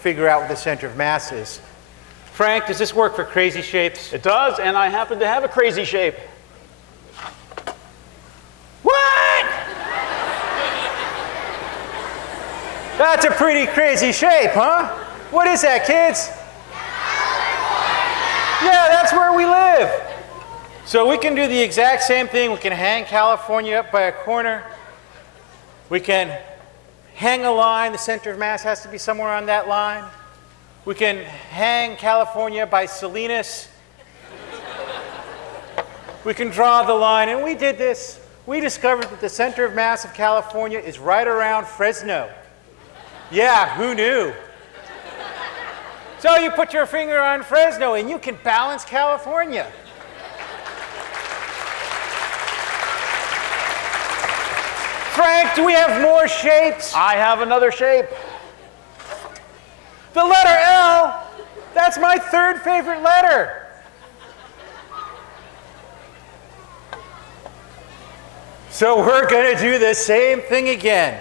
figure out what the center of mass is. Frank, does this work for crazy shapes? It does, and I happen to have a crazy shape. What? That's a pretty crazy shape, huh? What is that, kids? Yeah, that's where we live. So we can do the exact same thing. We can hang California up by a corner. We can hang a line. The center of mass has to be somewhere on that line. We can hang California by Salinas. We can draw the line, and we did this. We discovered that the center of mass of California is right around Fresno. Yeah, who knew? So you put your finger on Fresno and you can balance California. Frank, do we have more shapes? I have another shape. The letter L, that's my third favorite letter. So we're going to do the same thing again.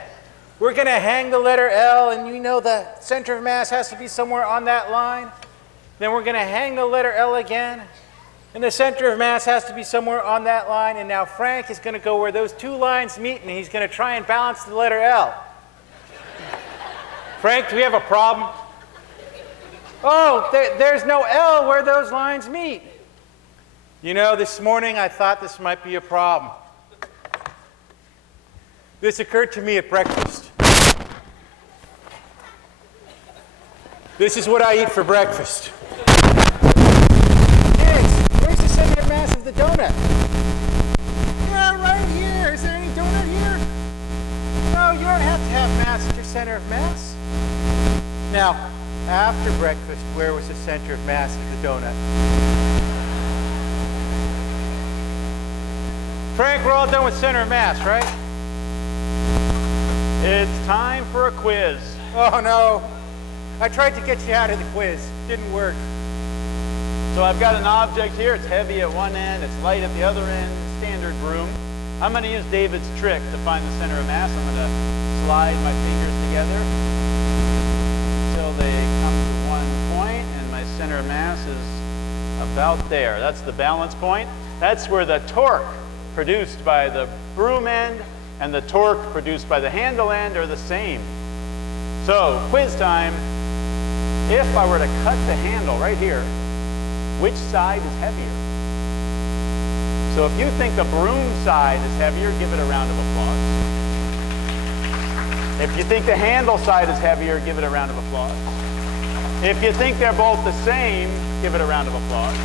We're going to hang the letter L, and you know the center of mass has to be somewhere on that line. Then we're going to hang the letter L again, and the center of mass has to be somewhere on that line. And now Frank is going to go where those two lines meet, and he's going to try and balance the letter L. Frank, do we have a problem? Oh, there's no L where those lines meet. You know, this morning I thought this might be a problem. This occurred to me at breakfast. This is what I eat for breakfast. Kids, where's the center of mass of the donut? Yeah, right here. Is there any donut here? No, you don't have to have mass at your center of mass. Now, after breakfast, where was the center of mass of the donut? Frank, we're all done with center of mass, right? It's time for a quiz. Oh, no. I tried to get you out of the quiz. Didn't work. So I've got an object here. It's heavy at one end. It's light at the other end. Standard broom. I'm going to use David's trick to find the center of mass. I'm going to slide my fingers together until they come to one point, and my center of mass is about there. That's the balance point. That's where the torque produced by the broom end and the torque produced by the handle end are the same. So, quiz time. If I were to cut the handle right here, which side is heavier? So if you think the broom side is heavier, give it a round of applause. If you think the handle side is heavier, give it a round of applause. If you think they're both the same, give it a round of applause.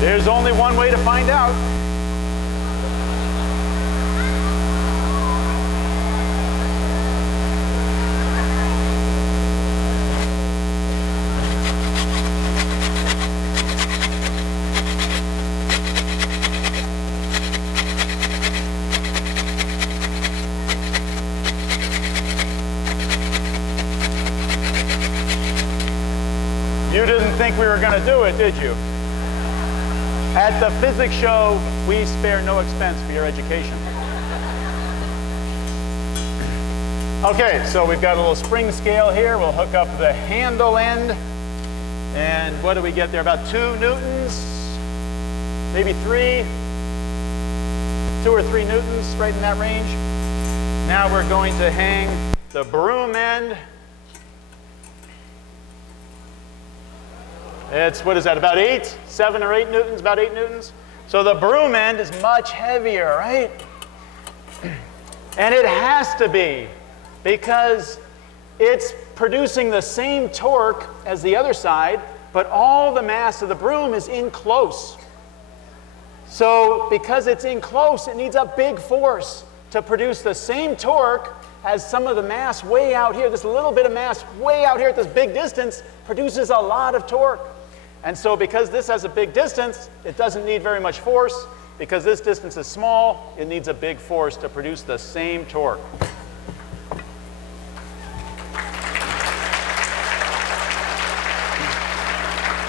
There's only one way to find out. You didn't think we were going to do it, did you? At the physics show, we spare no expense for your education. Okay, so we've got a little spring scale here. We'll hook up the handle end. And what do we get there? About 2 newtons, maybe 3, 2 or 3 newtons, right in that range. Now we're going to hang the broom end. It's, what is that, about 8, 7 or 8 newtons, about 8 newtons. So the broom end is much heavier, right? And it has to be, because it's producing the same torque as the other side, but all the mass of the broom is in close. So because it's in close, it needs a big force to produce the same torque as some of the mass way out here. This little bit of mass way out here at this big distance produces a lot of torque. And so because this has a big distance, it doesn't need very much force. Because this distance is small, it needs a big force to produce the same torque.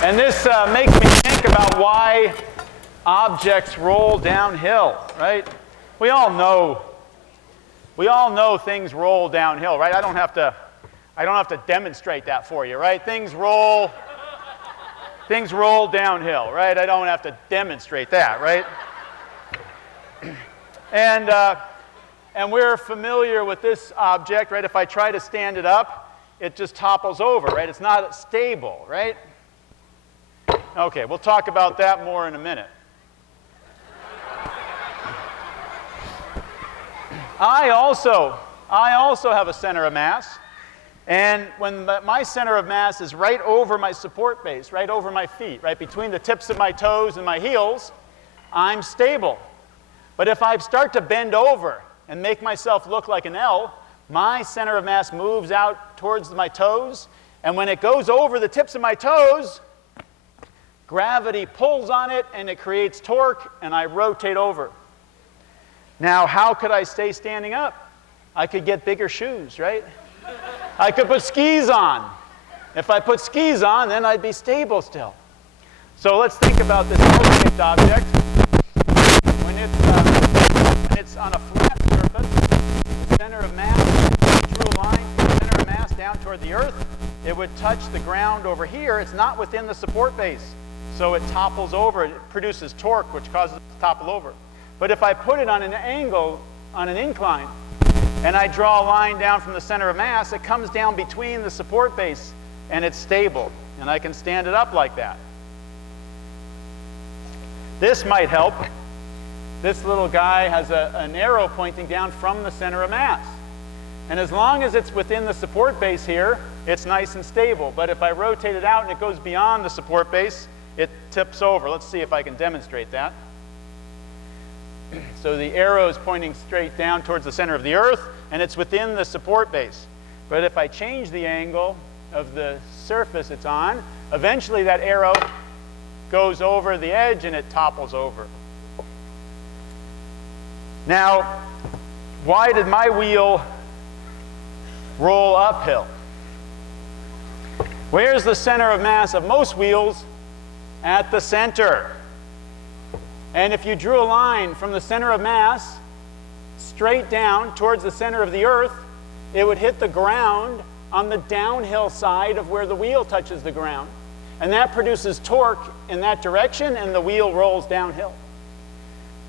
And this makes me think about why objects roll downhill, right? We all know we all know things roll downhill, right? I don't have to demonstrate that for you, right? Things roll downhill, right? I don't have to demonstrate that, right? And we're familiar with this object, right? If I try to stand it up, it just topples over, right? It's not stable, right? Okay, we'll talk about that more in a minute. I also have a center of mass, and when my center of mass is right over my support base, right over my feet, right between the tips of my toes and my heels, I'm stable. But if I start to bend over and make myself look like an L, my center of mass moves out towards my toes, and when it goes over the tips of my toes, gravity pulls on it and it creates torque, and I rotate over. Now, how could I stay standing up? I could get bigger shoes, right? I could put skis on. If I put skis on, then I'd be stable still. So let's think about this L-shaped object. When it's on a flat surface, the center of mass, if you drew a line from the center of mass down toward the Earth, it would touch the ground over here. It's not within the support base, so it topples over. It produces torque, which causes it to topple over. But if I put it on an angle, on an incline, and I draw a line down from the center of mass, it comes down between the support base, and it's stable, and I can stand it up like that. This might help. This little guy has an arrow pointing down from the center of mass. And as long as it's within the support base here, it's nice and stable. But if I rotate it out and it goes beyond the support base, it tips over. Let's see if I can demonstrate that. So the arrow is pointing straight down towards the center of the Earth, and it's within the support base. But if I change the angle of the surface it's on, eventually that arrow goes over the edge and it topples over. Now, why did my wheel roll uphill? Where's the center of mass of most wheels? At the center. And if you drew a line from the center of mass straight down towards the center of the Earth, it would hit the ground on the downhill side of where the wheel touches the ground. And that produces torque in that direction, and the wheel rolls downhill.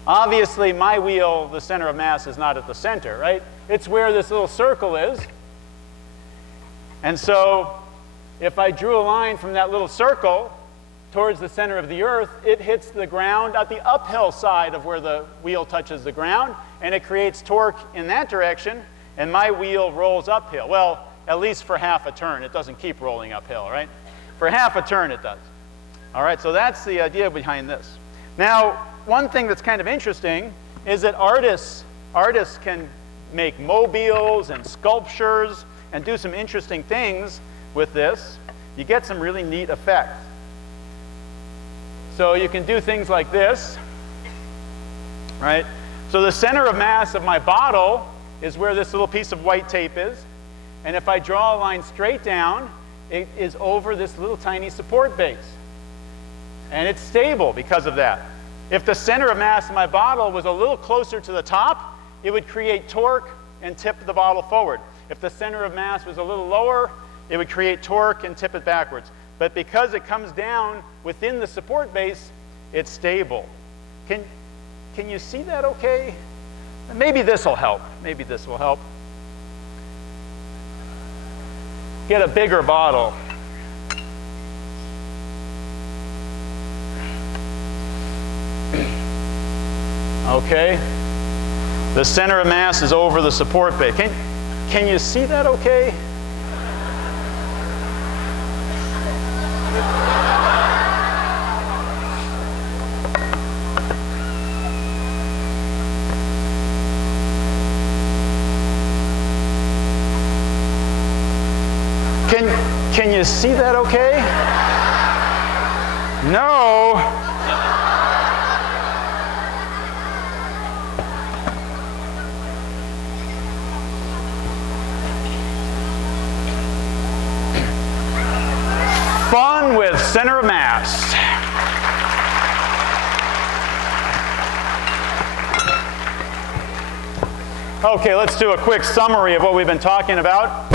Obviously, my wheel, the center of mass, is not at the center, right? It's where this little circle is. And so if I drew a line from that little circle towards the center of the Earth, it hits the ground at the uphill side of where the wheel touches the ground, and it creates torque in that direction, and my wheel rolls uphill. Well, at least for half a turn. It doesn't keep rolling uphill, right? For half a turn it does. All right, so that's the idea behind this. Now, one thing that's kind of interesting is that artists can make mobiles and sculptures and do some interesting things with this. You get some really neat effects. So you can do things like this, right? So the center of mass of my bottle is where this little piece of white tape is. And if I draw a line straight down, it is over this little tiny support base. And it's stable because of that. If the center of mass of my bottle was a little closer to the top, it would create torque and tip the bottle forward. If the center of mass was a little lower, it would create torque and tip it backwards. But because it comes down within the support base, it's stable. Can you see that okay? Maybe this will help. Maybe this will help. Get a bigger bottle. Okay. The center of mass is over the support base. Can you see that okay? Can you see that okay? No. Fun with center of mass. Okay, let's do a quick summary of what we've been talking about.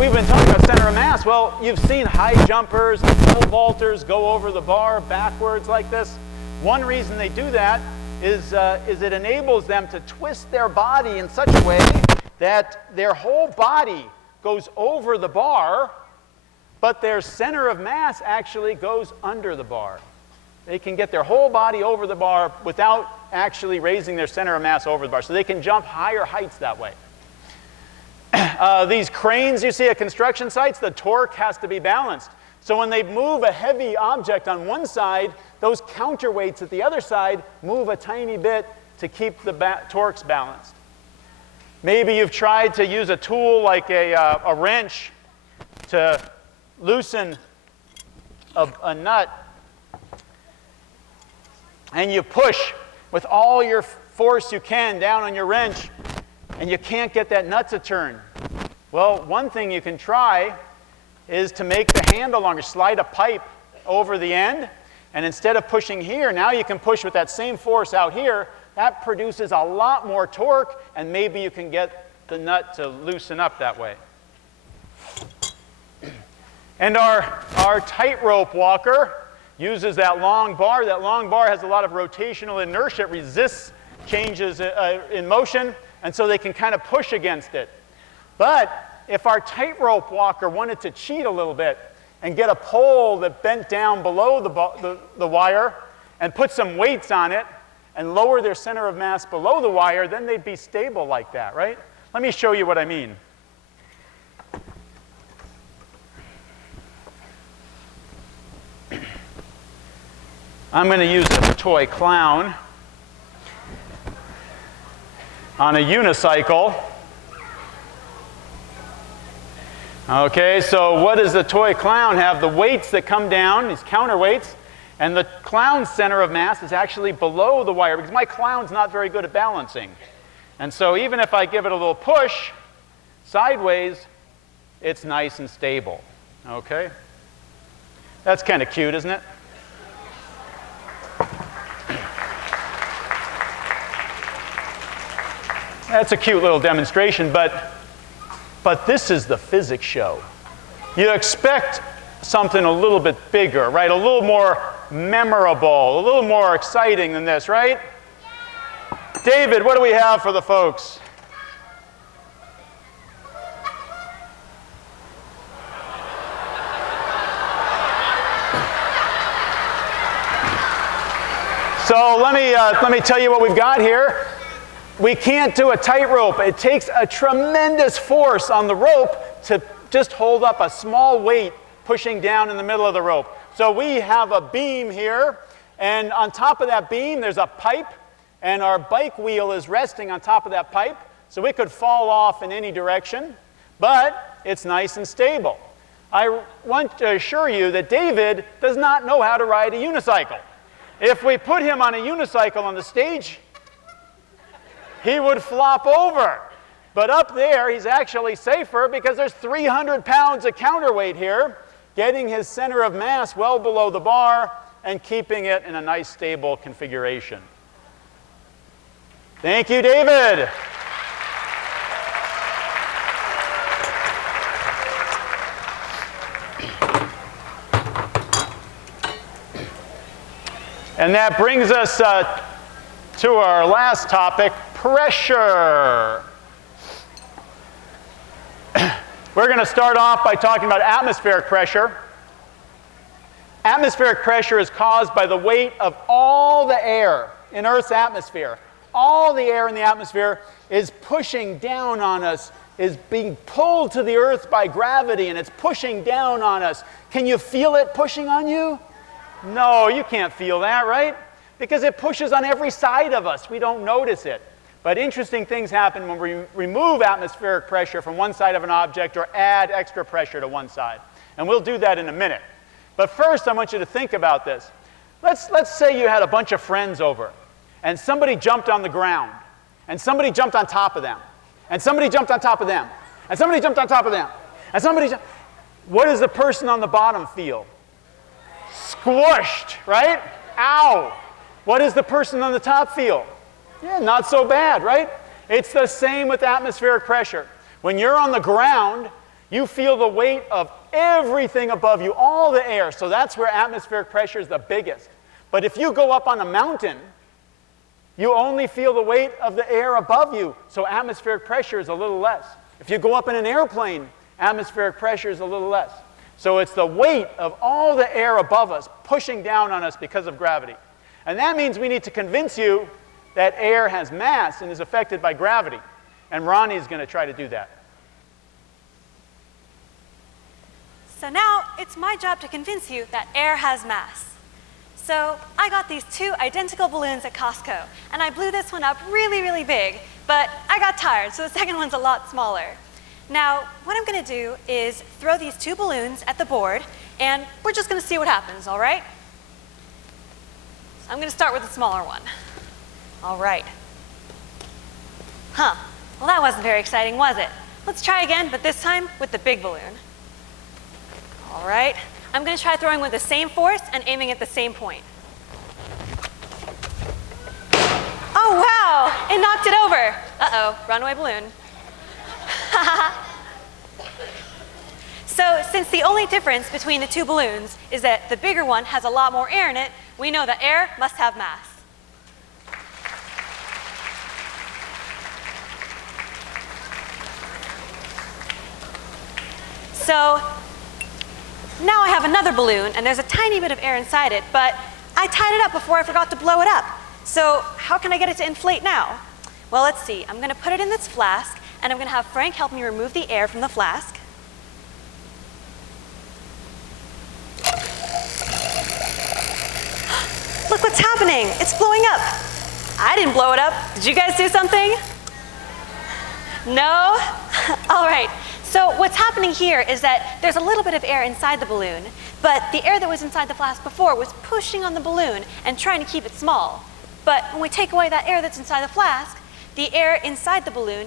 We've been talking about center of mass. Well, you've seen high jumpers, pole vaulters go over the bar backwards like this. One reason they do that is it enables them to twist their body in such a way that their whole body goes over the bar, but their center of mass actually goes under the bar. They can get their whole body over the bar without actually raising their center of mass over the bar. So they can jump higher heights that way. These cranes you see at construction sites, the torque has to be balanced. So when they move a heavy object on one side, those counterweights at the other side move a tiny bit to keep the torques balanced. Maybe you've tried to use a tool like a wrench to loosen a nut, and you push with all your force you can down on your wrench, and you can't get that nut to turn. Well, one thing you can try is to make the handle longer. Slide a pipe over the end, and instead of pushing here, now you can push with that same force out here. That produces a lot more torque, and maybe you can get the nut to loosen up that way. And our tightrope walker uses that long bar. That long bar has a lot of rotational inertia. It resists changes in motion, and so they can kind of push against it. But if our tightrope walker wanted to cheat a little bit and get a pole that bent down below the wire and put some weights on it and lower their center of mass below the wire, then they'd be stable like that, right? Let me show you what I mean. I'm going to use a toy clown on a unicycle. Okay, so what does the toy clown have? The weights that come down, these counterweights, and the clown's center of mass is actually below the wire because my clown's not very good at balancing. And so even if I give it a little push sideways, it's nice and stable. Okay? That's kind of cute, isn't it? That's a cute little demonstration, but this is the physics show. You expect something a little bit bigger, right? A little more memorable, a little more exciting than this, right? David, what do we have for the folks? So let me tell you what we've got here. We can't do a tightrope. It takes a tremendous force on the rope to just hold up a small weight pushing down in the middle of the rope. So we have a beam here, and on top of that beam there's a pipe, and our bike wheel is resting on top of that pipe, so it could fall off in any direction, but it's nice and stable. I want to assure you that David does not know how to ride a unicycle. If we put him on a unicycle on the stage, he would flop over. But up there, he's actually safer because there's 300 pounds of counterweight here, getting his center of mass well below the bar and keeping it in a nice, stable configuration. Thank you, David. And that brings us to our last topic, pressure. We're going to start off by talking about atmospheric pressure. Atmospheric pressure is caused by the weight of all the air in Earth's atmosphere. All the air in the atmosphere is pushing down on us, is being pulled to the Earth by gravity, and it's pushing down on us. Can you feel it pushing on you? No, you can't feel that, right? Because it pushes on every side of us. We don't notice it. But interesting things happen when we remove atmospheric pressure from one side of an object or add extra pressure to one side. And we'll do that in a minute. But first, I want you to think about this. Let's say you had a bunch of friends over, and somebody jumped on the ground, and somebody jumped on top of them, and somebody jumped on top of them, and somebody jumped on top of them, and somebody jumped. What does the person on the bottom feel? Squished, right? Ow! What does the person on the top feel? Yeah, not so bad, right? It's the same with atmospheric pressure. When you're on the ground, you feel the weight of everything above you, all the air. So that's where atmospheric pressure is the biggest. But if you go up on a mountain, you only feel the weight of the air above you. So atmospheric pressure is a little less. If you go up in an airplane, atmospheric pressure is a little less. So it's the weight of all the air above us pushing down on us because of gravity. And that means we need to convince you that air has mass and is affected by gravity. And Ronnie's going to try to do that. So now it's my job to convince you that air has mass. So I got these two identical balloons at Costco, and I blew this one up really, really big, but I got tired, so the second one's a lot smaller. Now, what I'm going to do is throw these two balloons at the board, and we're just going to see what happens, all right? So I'm going to start with the smaller one. All right. Huh. Well, that wasn't very exciting, was it? Let's try again, but this time with the big balloon. All right. I'm going to try throwing with the same force and aiming at the same point. Oh, wow! It knocked it over. Uh-oh, runaway balloon. So since the only difference between the two balloons is that the bigger one has a lot more air in it, we know that air must have mass. So now I have another balloon, and there's a tiny bit of air inside it, but I tied it up before I forgot to blow it up. So how can I get it to inflate now? Well, let's see. I'm going to put it in this flask, and I'm going to have Frank help me remove the air from the flask. Look what's happening. It's blowing up. I didn't blow it up. Did you guys do something? No? All right. So what's happening here is that there's a little bit of air inside the balloon, but the air that was inside the flask before was pushing on the balloon and trying to keep it small. But when we take away that air that's inside the flask, the air inside the balloon